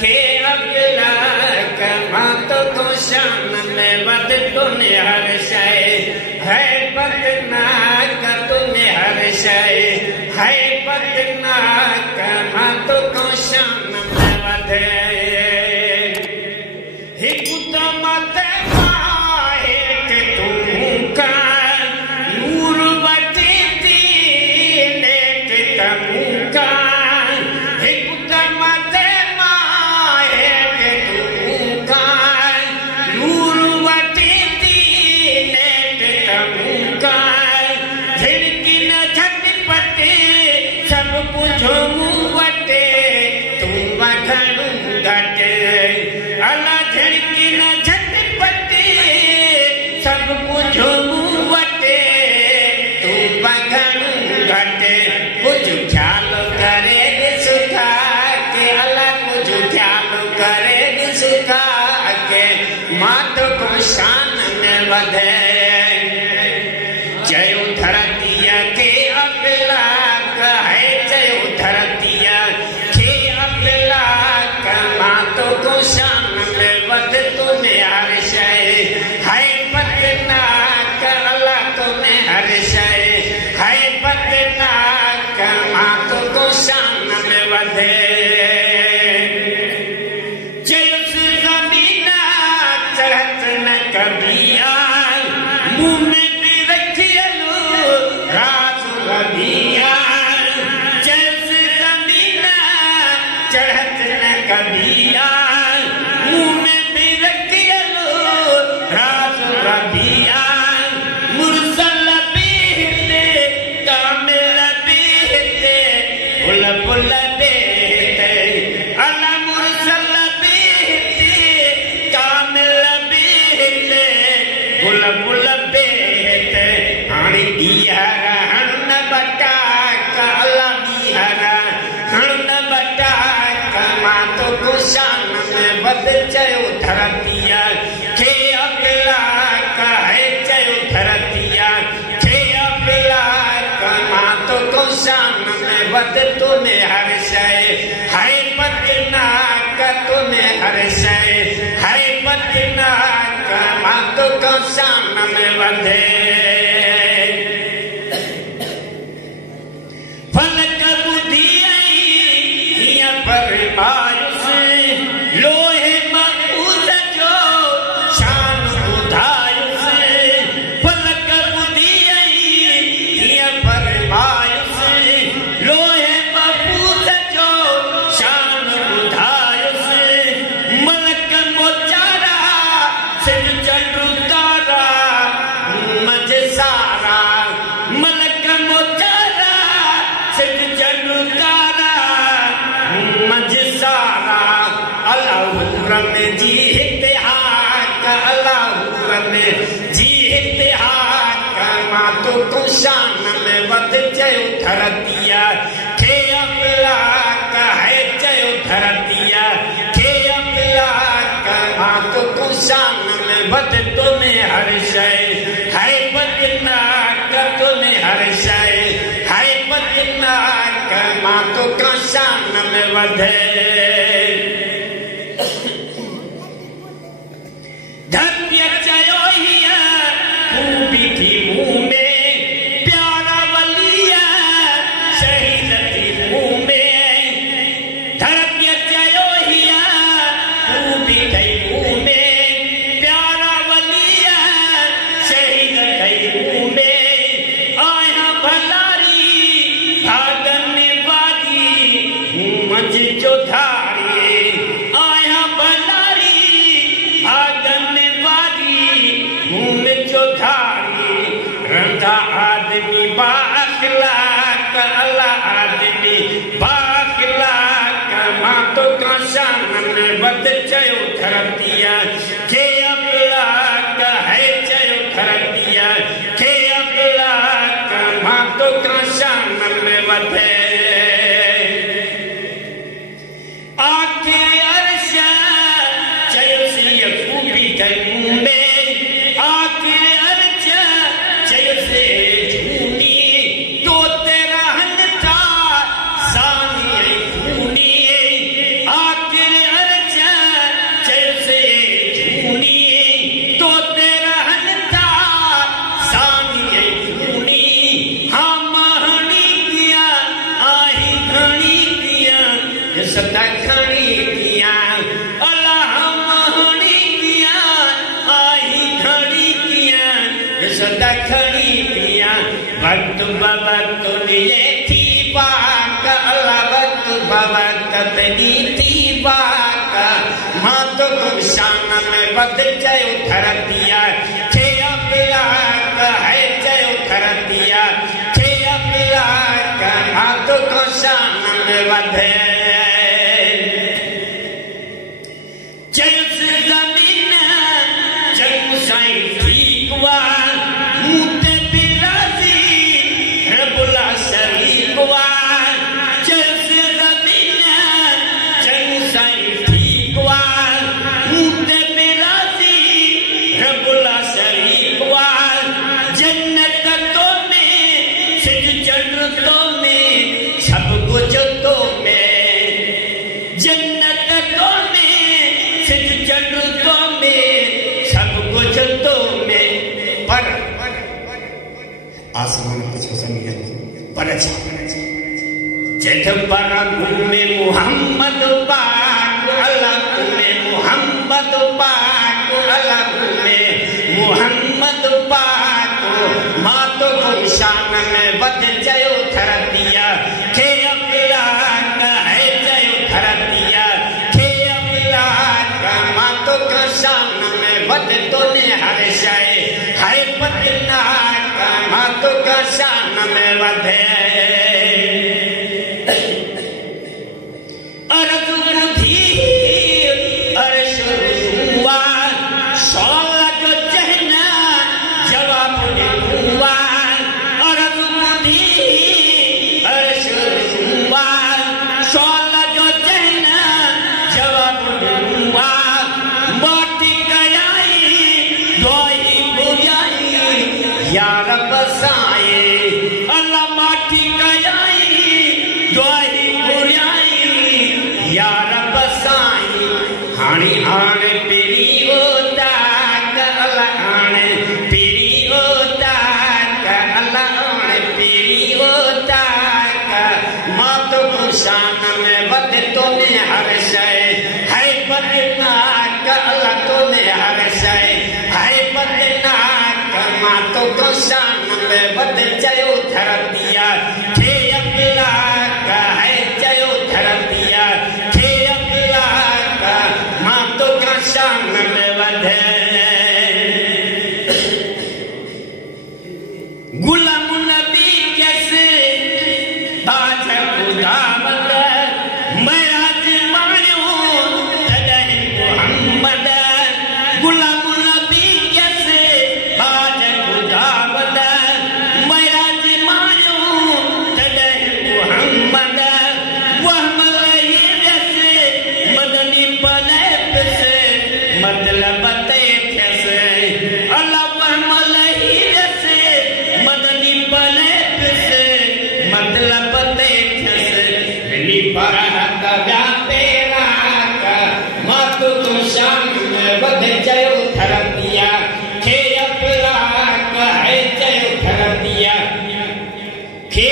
खे अगला कमा तो शान में वध तूने हर शय है पतना का तूने हर शय है पतना कमा तो शान में वध हिकु तो मत पाए के तुम का नूर बती तीने के तमू का हिकु तो मत पाए के तुम का नूर बती तीने के तमू का झिड़की न झटपटे सब बुझो मुँह वटे तुम वठणु घटे अला झिड़की न झटपटे सब बुझो मुँह वटे तुम वठणु घटे कुछ ख्याल करे सुखा के अला कुछ ख्याल करे सुखा के मात को शान में वधे जयो धरतिया के अगला है जयो धरतिया के अगला मातो को शान में वध तूने हर शय है पतना अला तूने हर शय है पतना मातो को शान में वधे जयो जमीन चढ़त न कभी आए मुँह में भी रखियलु राज रबिया जैसे जमीन चढ़त न कभी आए मुँह में भी रखियलु राज रबिया मुरसल बीते कामिल बीते पुल पुल बीते अला मुरसल बीते कामिल बीते पुल पुल बीते हाणे बिहार हण बटा काला बिहार हण बटा मातो को शान में वध चयो धरतिया खे अगला है चयो धरतिया खे अगला मातो को शान में वध तूने हर शय है पतना का तूने हर शय है पतना मातो को शान में वधे फलक बुद्धि आई पर मायुस लोहे मकूद जो शान उधायुस फलक बुद्धि आई पर मायुस लोहे मकूद जो शान उधायुस मलक मोचारा सिर चंद्र तारा मज सारा मलक मोचारा सिर चंद्र तारा मज सारा अल्लाह में जी इत्तेहाक अल्लाह में जी इत्तेहाक मातो को शान में वध चयो धरतिया खे अगला है चयो धरतिया खे अगला मातो को शान में वध तूने हर शय है पतना तूने हर शय है पतना मातो का शान में वधे धन्य चयो हिया खूबी थी मुँह में प्यारा वलिया शहीद थी मुँह में धन्य चयो हिया खूबी थी मुँह में प्यारा वलिया शहीद थी मुँह में आया भलारी भागन वाली मज जो धारी आया भलारी भागन वाली मुँह में जो धारी रंधा आदमी बाखला अला आदमी बाखला मातो का शान में वध चयो धरतिया खे अगला है चयो धरतिया खे अगला मातो का शान में वधे आके अर्शा चयो सी खूबी थई मुँह में आके अर्शा चयो से झूनी तो तेरा हन था सानी खूनी आके दखणी किया अल्लाह महणी किया आही घड़ी किया दखणी किया वक्त बवक्त लिए थी बाक अल्लाह वक्त बवक्त थी बाक मां तो शान में बद चयो थर दिया थे अबलाक है चयो थर दिया थे अबलाक मां तो शान में बदे चयुस जमीन चयु साईं ठीक वा मुते बिराजी रबुला शरीक वा चयुस जमीन चयु साईं ठीक वा मुते बिराजी रबुला शरीक वा जन्नत तो में सिज चंद्र तो में सब कुछ तो में जन्नत तो में सिज चंद्र तो में सब कुछ तो में पर आसमान कुछ समझ पर जद पर घूमे मोहम्मद पाक अल्लाह घूमे मोहम्मद पाक अल्लाह घूमे मोहम्मद पाक मां तो शान में बद जयो थर दिया थे अबलाक है जयो थर दिया थे अबलाक मां तो शान में बद तो ने हर शय है पतनाक मां तो शान में बधे अर्ज बुधी अर्श हुआ सोला जो चहना जवाब हुआ अर्ज बुधी अर्श हुआ सोला जो चहना जवाब हुआ मोटी गयाई दोई बुझाई यार बसाए अल्लाह माटी गयाई दोई बुझाई यार बसाई हाणी हाणे पीरी होता अल्लाह हाणे पीरी होता अल्लाह हाणे पीरी होता मां तो शान में बद तो ने हर शय है बदनाक अल्लाह तो ने हर शय है बदनाक मां तो शान में बद चयो थर दिया थे अबलाक है चयो थर दिया थे अबलाक मां तो शान में बधे गुलाम नबी कैसे बाज खुदावत महराज माण्यो तॾहिं मोहम्मद गुलाम नबी कैसे बाज खुदावत महराज माण्यो तॾहिं मोहम्मद वहमल से मदनी बने से मतलब ते कैसे अल्लाह वहमल से मदनी बने से मतलब ते कैसे नी परहत व्यापे राक मत तो शान में बद चयो थर दिया खे अबलाक है चयो थर दिया खे